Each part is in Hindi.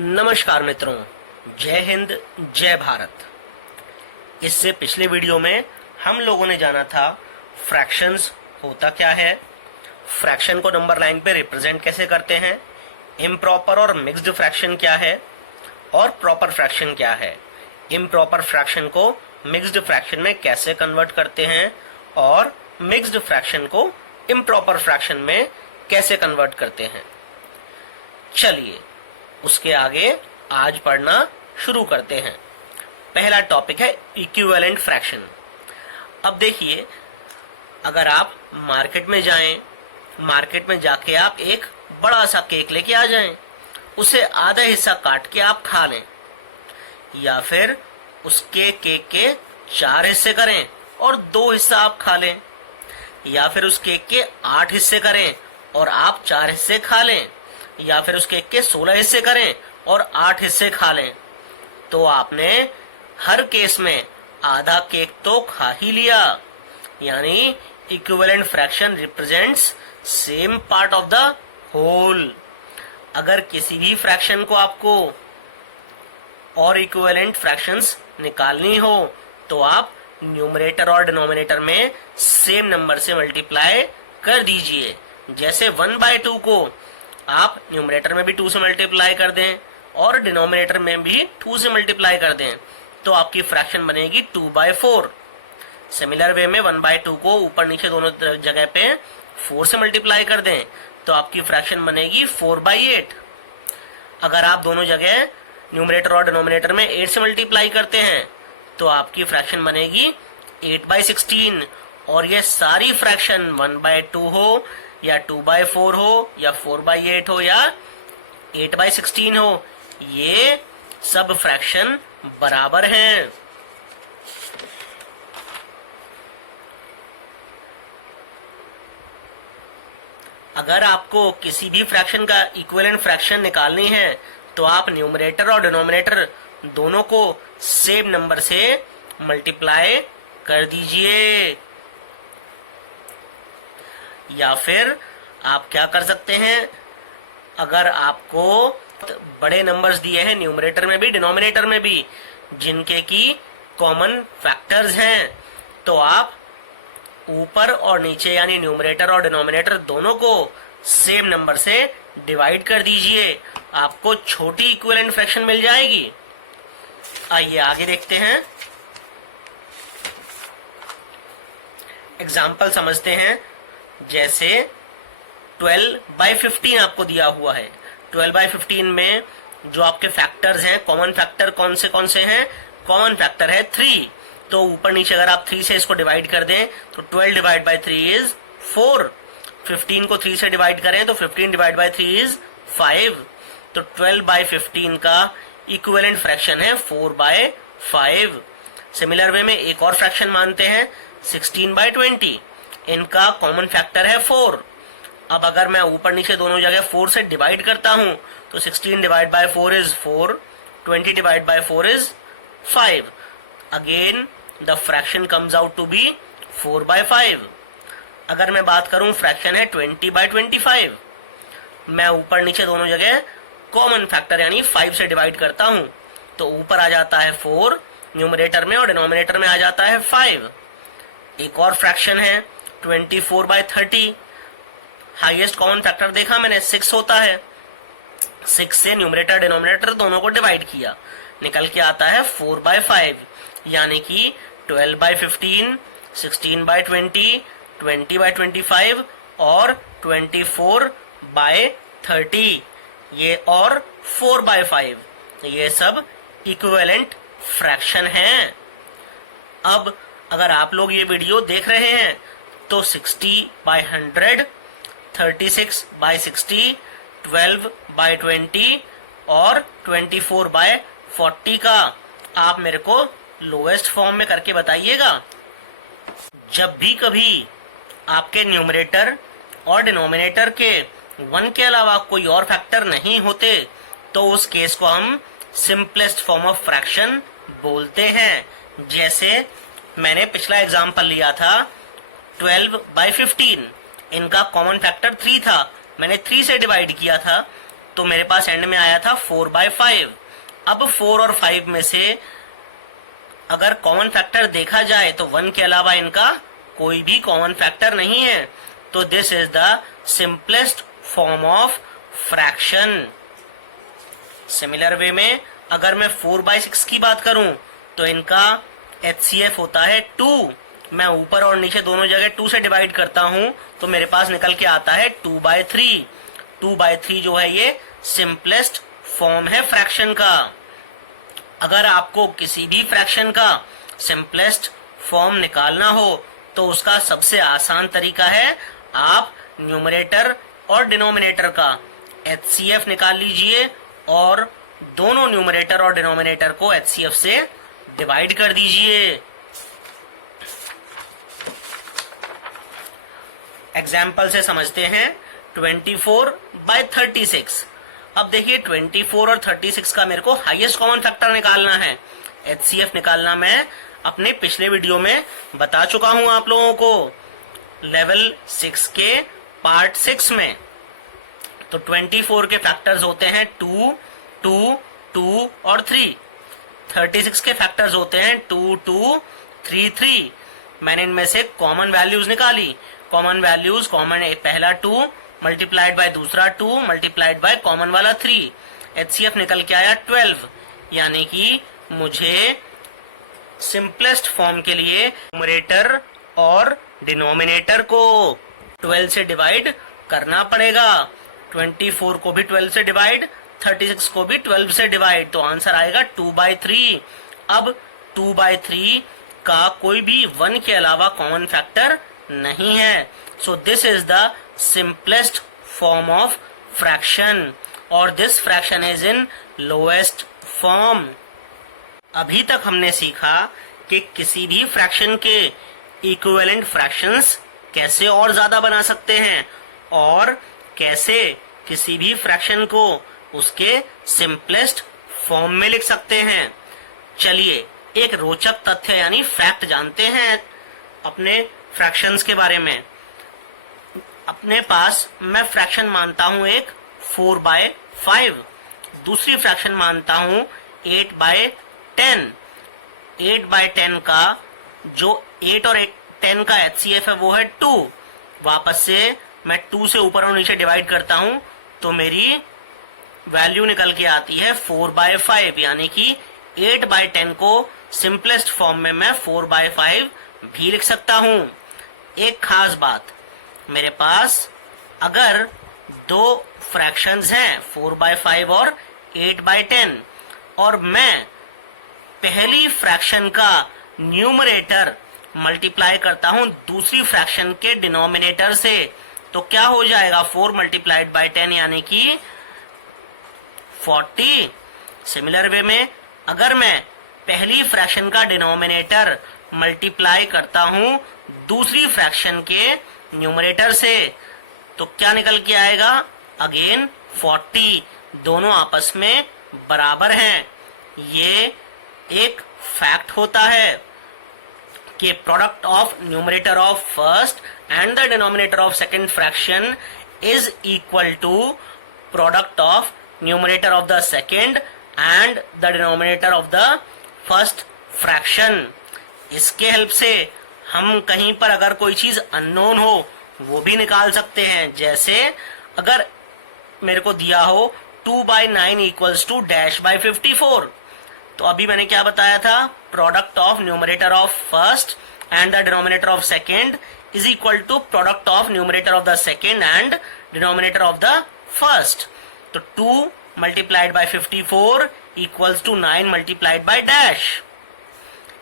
नमस्कार मित्रों, जय हिंद जय भारत। इससे पिछले वीडियो में हम लोगों ने जाना था फ्रैक्शंस होता क्या है, फ्रैक्शन को नंबर लाइन पे रिप्रेजेंट कैसे करते हैं, इम्प्रॉपर और मिक्स्ड फ्रैक्शन क्या है और प्रॉपर फ्रैक्शन क्या है, इम्प्रॉपर फ्रैक्शन को मिक्स्ड फ्रैक्शन में कैसे कन्वर्ट करते हैं और मिक्स्ड फ्रैक्शन को इम्प्रॉपर फ्रैक्शन में कैसे कन्वर्ट करते हैं। चलिए उसके आगे आज पढ़ना शुरू करते हैं। पहला टॉपिक है इक्विवेलेंट फ्रैक्शन। अब देखिए, अगर आप मार्केट में जाएं, मार्केट में जाके आप एक बड़ा सा केक लेके आ जाएं, उसे आधा हिस्सा काट के आप खा लें, या फिर उसके केक के 4 हिस्से करें और 2 हिस्सा आप खा लें, या फिर उस केक के 8 हिस्से करें और आप 4 हिस्से खा लें, या फिर उस केक के 16 हिस्से करें और 8 हिस्से खा लें, तो आपने हर केस में आधा केक तो खा ही लिया। यानी equivalent fraction represents same part of the whole. अगर किसी भी फ्रैक्शन को आपको और इक्विवेलेंट फ्रैक्शंस निकालनी हो तो आप न्यूमरेटर और डिनोमिनेटर में सेम नंबर से मल्टीप्लाई कर दीजिए। जैसे 1/2 को आप न्यूमरेटर में भी 2 से मल्टीप्लाई कर दें और डिनोमिनेटर में भी 2 से मल्टीप्लाई कर दें तो आपकी फ्रैक्शन बनेगी 2/4। सिमिलर वे में 1/2 को ऊपर नीचे दोनों जगह पे 4 से मल्टीप्लाई कर दें तो आपकी फ्रैक्शन बनेगी 4/8। अगर आप दोनों जगह न्यूमरेटर और डिनोमिनेटर में 8 से मल्टीप्लाई करते हैं तो आपकी फ्रैक्शन बनेगी 8/16। और ये सारी फ्रैक्शन 1/2 हो या 2/4 हो या 4/8 हो या 8/16 हो, ये सब फ्रैक्शन बराबर हैं। अगर आपको किसी भी फ्रैक्शन का इक्विवेलेंट फ्रैक्शन निकालनी है तो आप न्यूमरेटर और डिनोमिनेटर दोनों को सेम नंबर से मल्टीप्लाई कर दीजिए। या फिर आप क्या कर सकते हैं, अगर आपको बड़े नंबर्स दिए हैं न्यूमरेटर में भी डिनोमिनेटर में भी जिनके की कॉमन फैक्टर्स हैं, तो आप ऊपर और नीचे यानी न्यूमरेटर और डिनोमिनेटर दोनों को सेम नंबर से डिवाइड कर दीजिए। आपको छोटी इक्विवेलेंट फ्रैक्शन मिल जाएगी। आइए आगे देखते हैं, एग्जाम्पल समझते हैं। जैसे 12/15 आपको दिया हुआ है। 12/15 में जो आपके फैक्टर्स हैं, कॉमन फैक्टर कौन से हैं? कॉमन फैक्टर है 3। तो ऊपर नीचे अगर आप 3 से इसको डिवाइड कर दें तो 12 डिवाइड बाई 3 इज 4। 15 को 3 से डिवाइड करें तो 15 डिवाइड बाई 3 इज 5। तो 12/15 का इक्विवेलेंट फ्रैक्शन है 4/5। सिमिलर वे में एक और फ्रैक्शन मानते हैं 16/20। इनका कॉमन फैक्टर है 4। अब अगर मैं ऊपर नीचे दोनों जगह 4 से डिवाइड करता हूं तो 16 divide by 4 is 4, 20 divide by 4 is 5। Again the fraction comes out to be 4/5। अगर मैं बात करूं फ्रैक्शन है 20/25, मैं ऊपर नीचे दोनों जगह कॉमन फैक्टर यानी 5 से डिवाइड करता हूं तो ऊपर आ जाता है 4 न्यूमरेटर में और डिनोमिनेटर में आ जाता है 5। एक और फ्रैक्शन है 24/30। हाईएस्ट कॉमन फैक्टर देखा मैंने 6 होता है। 6 से न्यूमरेटर डिनोमिनेटर दोनों को डिवाइड किया, निकल के आता है 4/5। यानी कि 12/15, 16/20, 20/25 और 24/30 ये और 4/5 ये सब इक्विवेलेंट फ्रैक्शन हैं। अब अगर आप लोग ये वीडियो देख रहे हैं तो 60/100, 36/60, 12/20 और 24/40 का आप मेरे को लोएस्ट फॉर्म में करके बताइएगा। जब भी कभी आपके न्यूमरेटर और डिनोमिनेटर के 1 के अलावा कोई और फैक्टर नहीं होते तो उस केस को हम सिंपलेस्ट फॉर्म ऑफ फ्रैक्शन बोलते हैं। जैसे मैंने पिछला एग्जांपल लिया था 12/15, इनका कॉमन फैक्टर 3 था, मैंने 3 से डिवाइड किया था तो मेरे पास एंड में आया था 4/5। अब 4 और 5 में से अगर कॉमन फैक्टर देखा जाए तो 1 के अलावा इनका कोई भी कॉमन फैक्टर नहीं है, तो this is the simplest form of fraction. Similar way में अगर मैं 4/6 की बात करूं तो इनका HCF होता है 2। मैं ऊपर और नीचे दोनों जगह 2 से डिवाइड करता हूं तो मेरे पास निकल के आता है 2/3। 2/3 जो है ये सिंपलेस्ट फॉर्म है फ्रैक्शन का। अगर आपको किसी भी फ्रैक्शन का सिंपलेस्ट फॉर्म निकालना हो तो उसका सबसे आसान तरीका है आप न्यूमरेटर और डिनोमिनेटर का HCF निकाल लीजिए और दोनों न्यूमरेटर और डिनोमिनेटर को HCF से डिवाइड कर दीजिए। एग्जाम्पल से समझते हैं 24/36। अब देखिए 24 और 36 का मेरे को हाईएस्ट कॉमन फैक्टर निकालना है। HCF निकालना मैं अपने पिछले वीडियो में बता चुका हूं आप लोगों को, लेवल 6 के पार्ट 6 में। तो 24 के फैक्टर्स होते हैं 2, 2, 2 और 3। 36 के फैक्टर्स होते हैं 2, 2, 3, 3। मैंने इनमें से कॉमन वैल्यूज निकाली। कॉमन वैल्यूज, कॉमन पहला 2 मल्टीप्लाइड बाय दूसरा 2 मल्टीप्लाइड बाय कॉमन वाला 3। HCF निकल के आया 12। यानी कि मुझे सिंपलेस्ट फॉर्म के लिए न्यूमरेटर और डिनोमिनेटर को 12 से डिवाइड करना पड़ेगा। 24 को भी 12 से डिवाइड, 36 को भी 12 से डिवाइड, तो आंसर आएगा 2/3। अब 2/3 का कोई भी 1 के अलावा कॉमन फैक्टर नहीं है। So this is the simplest form of fraction और this fraction is in lowest form. अभी तक हमने सीखा कि किसी भी फ्रैक्शन के इक्विवेलेंट फ्रैक्शंस कैसे और ज्यादा बना सकते हैं और कैसे किसी भी फ्रैक्शन को उसके सिंपलेस्ट फॉर्म में लिख सकते हैं। चलिए एक रोचक तथ्य यानी फैक्ट जानते हैं अपने फ्रैक्शंस के बारे में। अपने पास मैं फ्रैक्शन मानता हूं एक 4/5, दूसरी फ्रैक्शन मानता हूं 8/10। 8/10 का जो 8 और 10 का HCF है वो है 2। वापस से मैं 2 से ऊपर और नीचे डिवाइड करता हूं तो मेरी वैल्यू निकल के आती है 4/5। यानी कि 8/10 को सिंपलेस्ट फॉर्म में मैं 4/5 भी लिख सकता हूं। एक खास बात, मेरे पास अगर दो फ्रैक्शंस हैं 4/5 और 8/10 और मैं पहली फ्रैक्शन का न्यूमरेटर मल्टीप्लाई करता हूं दूसरी फ्रैक्शन के डिनोमिनेटर से तो क्या हो जाएगा 4 मल्टीप्लाइड बाय 10 यानी कि 40। सिमिलर वे में अगर मैं पहली फ्रैक्शन का डिनोमिनेटर मल्टीप्लाई करता हूं दूसरी फ्रैक्शन के न्यूमरेटर से तो क्या निकल के आएगा अगेन 40। दोनों आपस में बराबर हैं। ये एक फैक्ट होता है कि product of numerator of first and the denominator of second fraction is equal to product of numerator of the second and the denominator of the first fraction. इसके हेल्प से हम कहीं पर अगर कोई चीज अननोन हो वो भी निकाल सकते हैं। जैसे अगर मेरे को दिया हो 2/9 इक्वल्स टू -/54 तो अभी मैंने क्या बताया था product of numerator of first and the denominator of second is equal to product of numerator of the second and denominator of the first. तो 2 multiplied by 54 equals to 9 multiplied by dash.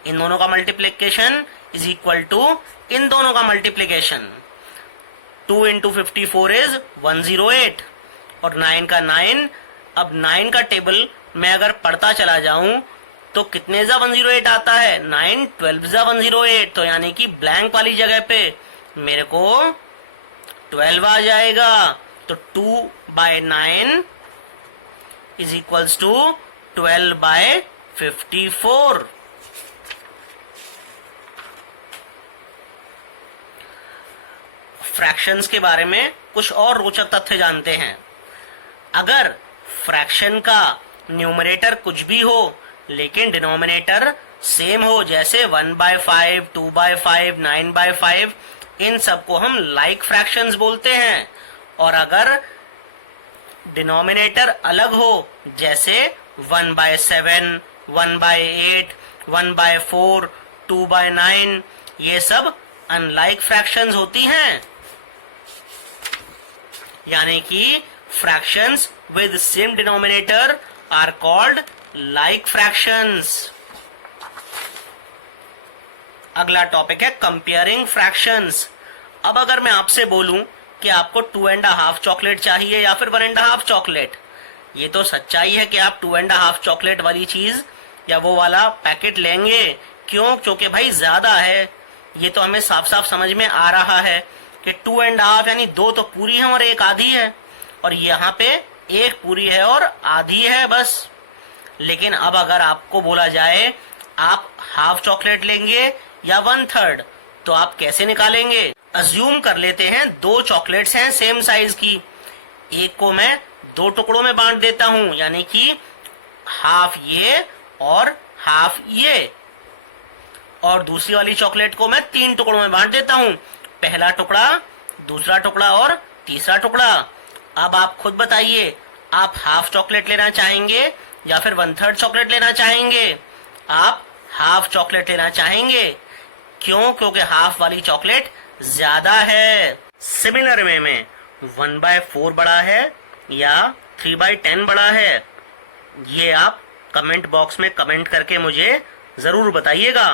इन दोनों का मल्टीप्लीकेशन इज इक्वल टू इन दोनों का मल्टीप्लीकेशन। 2 into 54 इज 108 और 9 का 9। अब 9 का टेबल मैं अगर पढ़ता चला जाऊं तो कितने जा 108 आता है 9 12 जा 108 तो यानी कि ब्लैंक वाली जगह पे मेरे को 12 आ जाएगा। तो 2/9 इज इक्वल्स टू 12/54। फ्रैक्शंस के बारे में कुछ और रोचक तथ्य जानते हैं। अगर फ्रैक्शन का न्यूमरेटर कुछ भी हो लेकिन डिनोमिनेटर सेम हो, जैसे 1/5, 2/5, 9/5, इन सबको हम लाइक फ्रैक्शंस बोलते हैं। और अगर डिनोमिनेटर अलग हो, जैसे 1/7, 1/8, 1/4, 2/9, ये सब अनलाइक फ्रैक्शंस होती हैं। यानी कि fractions with same denominator are called like fractions. अगला टॉपिक है कंपेयरिंग फ्रैक्शंस। अब अगर मैं आपसे बोलूं कि आपको 2.5 चॉकलेट चाहिए या फिर 1.5 चॉकलेट, ये तो सच्चाई है कि आप 2.5 चॉकलेट वाली चीज या वो वाला पैकेट लेंगे। क्यों? क्योंकि भाई ज्यादा है, ये तो हमें साफ साफ समझ में आ रहा है कि 2.5 यानी 2 तो पूरी है और 1 आधी है, और यहाँ पे 1 पूरी है और आधी है बस। लेकिन अब अगर आपको बोला जाए आप हाफ चॉकलेट लेंगे या 1/3, तो आप कैसे निकालेंगे? अज्यूम कर लेते हैं 2 चॉकलेट्स हैं सेम साइज की, एक को मैं 2 टुकड़ों में बांट देता हूं, यानी कि हाफ ये और हाफ ये, और दूसरी वाली चॉकलेट को मैं 3 टुकड़ों में बांट देता हूं, पहला टुकड़ा, दूसरा टुकड़ा और तीसरा टुकड़ा। अब आप खुद बताइए, आप हाफ चॉकलेट लेना चाहेंगे या फिर 1/3 चॉकलेट लेना चाहेंगे? आप हाफ चॉकलेट लेना चाहेंगे। क्यों? क्योंकि हाफ वाली चॉकलेट ज्यादा है। सिमिलर वे में 1/4 बड़ा है या 3/10 बड़ा है, ये आप कमेंट बॉक्स में कमेंट करके मुझे जरूर बताइएगा।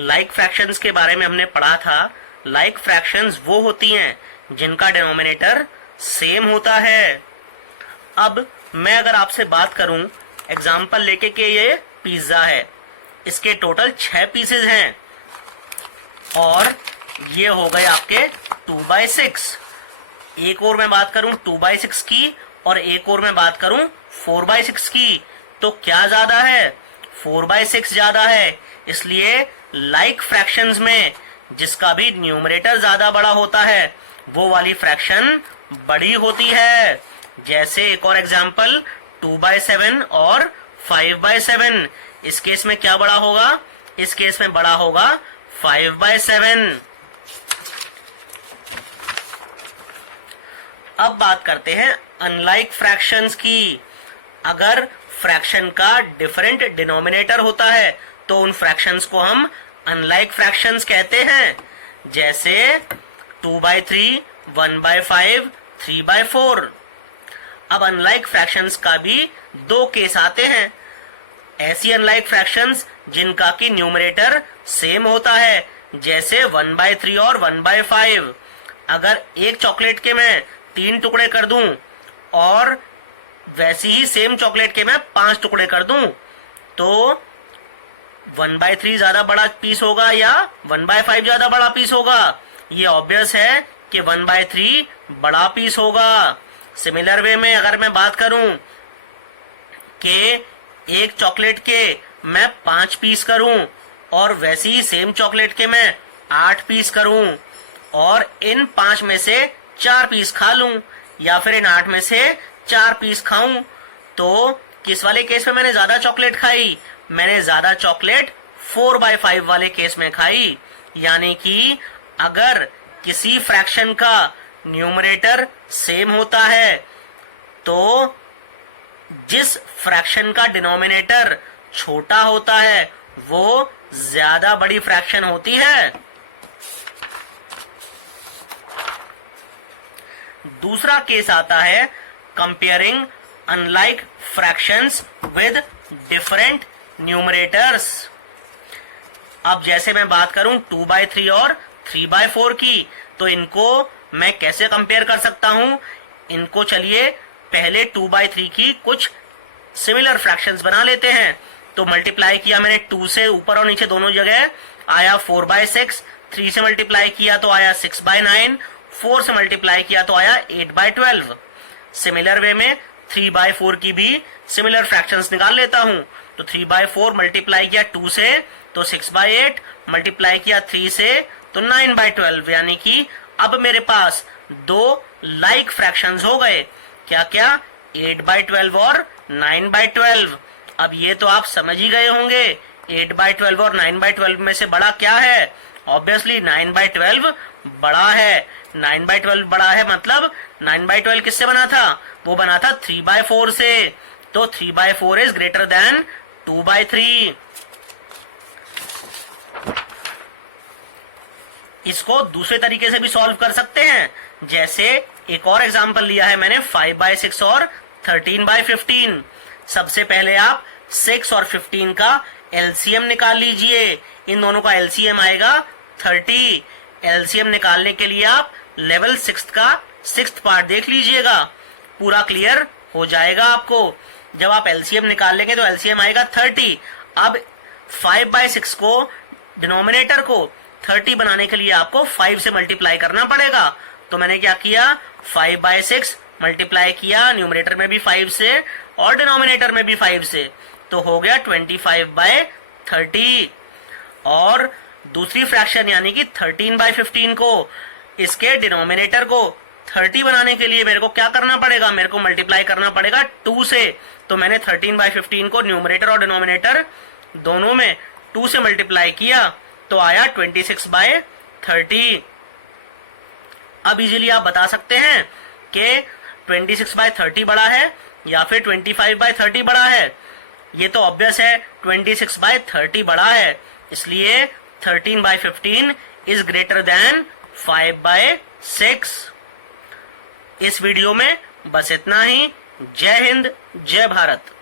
लाइक फ्रैक्शंस के बारे में हमने पढ़ा था। लाइक फ्रैक्शंस वो होती हैं जिनका डिनोमिनेटर सेम होता है। अब मैं अगर आपसे बात करूं एग्जांपल लेके कि ये पिज्जा है, इसके टोटल 6 पीसेज हैं और ये हो गए आपके 2/6। एक और मैं बात करूं 2/6 की और एक और मैं बात करूं 4/6 की, तो क्या ज्यादा है? 4/6 ज्यादा है। इसलिए लाइक फ्रैक्शंस में जिसका भी न्यूमरेटर ज्यादा बड़ा होता है वो वाली फ्रैक्शन बड़ी होती है। जैसे एक और एग्जांपल 2/7 और 5/7, इस केस में क्या बड़ा होगा? इस केस में बड़ा होगा 5/7। अब बात करते हैं अनलाइक फ्रैक्शंस की। अगर फ्रैक्शन का डिफरेंट डिनोमिनेटर होता है तो उन फ्रैक्शंस को हम अनलाइक फ्रैक्शंस कहते हैं। जैसे 2/3, 1/5, 3/4। अब अनलाइक फ्रैक्शंस का भी 2 केस आते हैं। ऐसी अनलाइक फ्रैक्शंस जिनका की न्यूमरेटर सेम होता है, जैसे 1/3 और 1/5। अगर एक चॉकलेट के मैं 3 टुकड़े कर दूं और वैसी ही सेम चॉकलेट के मैं 5 टुकड़े कर दूं, तो 1/3 ज्यादा बड़ा पीस होगा या 1/5 ज्यादा बड़ा पीस होगा? ये ऑब्वियस है कि 1/3 बड़ा पीस होगा। सिमिलर वे में अगर मैं बात करूं कि एक चॉकलेट के मैं 5 पीस करूं और वैसी ही सेम चॉकलेट के मैं 8 पीस करूं और इन 5 में से 4 पीस खा लूं या फिर इन 8 में से 4 पीस खाऊं, तो किस वाले केस में मैंने ज्यादा चॉकलेट खाई? मैंने ज्यादा चॉकलेट 4/5 वाले केस में खाई। यानी कि अगर किसी फ्रैक्शन का न्यूमरेटर सेम होता है तो जिस फ्रैक्शन का डिनोमिनेटर छोटा होता है वो ज्यादा बड़ी फ्रैक्शन होती है। दूसरा केस आता है comparing unlike fractions with different numerators. अब जैसे मैं बात करूं 2/3 और 3/4 की, तो इनको मैं कैसे कंपेयर कर सकता हूं? इनको चलिए पहले 2/3 की कुछ सिमिलर फ्रैक्शंस बना लेते हैं। तो मल्टीप्लाई किया मैंने 2 से, ऊपर और नीचे दोनों जगह, आया 4/6। 3 से मल्टीप्लाई किया तो आया 6/9। 4 से मल्टीप्लाई किया तो आया 8/12। सिमिलर वे में 3/4 की भी सिमिलर फ्रैक्शंस निकाल लेता हूं। तो 3/4 मल्टीप्लाई किया 2 से तो 6/8, मल्टीप्लाई किया 3 से तो 9/12। यानी कि अब मेरे पास 2 लाइक फ्रैक्शंस हो गए। क्या क्या? 8/12 और 9/12। अब ये तो आप समझ ही गए होंगे 8/12 और 9/12 में से बड़ा क्या है। ऑब्वियसली 9/12 बड़ा है। 9/12 बड़ा है मतलब 9/12 किससे बना था, वो बना था 3/4 से। तो 3/4 इज ग्रेटर देन 2/3। इसको दूसरे तरीके से भी सॉल्व कर सकते हैं। जैसे एक और एग्जांपल लिया है मैंने 5/6 और 13/15। सबसे पहले आप 6 और 15 का एलसीएम निकाल लीजिए। इन दोनों का एलसीएम आएगा 30। एलसीएम निकालने के लिए आप लेवल 6 का 6th पार्ट देख लीजिएगा, पूरा क्लियर हो जाएगा आपको। जब आप एलसीएम निकाल लेंगे तो एलसीएम आएगा 30। अब 5/6 को डिनोमिनेटर को 30 बनाने के लिए आपको 5 से मल्टीप्लाई करना पड़ेगा। तो मैंने क्या किया, 5/6 मल्टीप्लाई किया न्यूमरेटर में भी 5 से और डिनोमिनेटर में भी 5 से, तो हो गया 25/30। और दूसरी फ्रैक्शन यानी कि 13/15 को, इसके डिनोमिनेटर को 30 बनाने के लिए मेरे को क्या करना पड़ेगा, मेरे को मल्टीप्लाई करना पड़ेगा 2 से। तो मैंने 13/15 को न्यूमरेटर और डिनोमिनेटर दोनों में 2 से मल्टीप्लाई किया, तो आया 26/30। अब इजीली आप बता सकते हैं कि 26/30 बड़ा है या फिर 25/30 बड़ा है। ये तो ऑब्वियस है 26/30 बड़ा है, इसलिए 13/15 इज ग्रेटर देन 5/6। इस वीडियो में बस इतना ही। जय हिंद, जय भारत।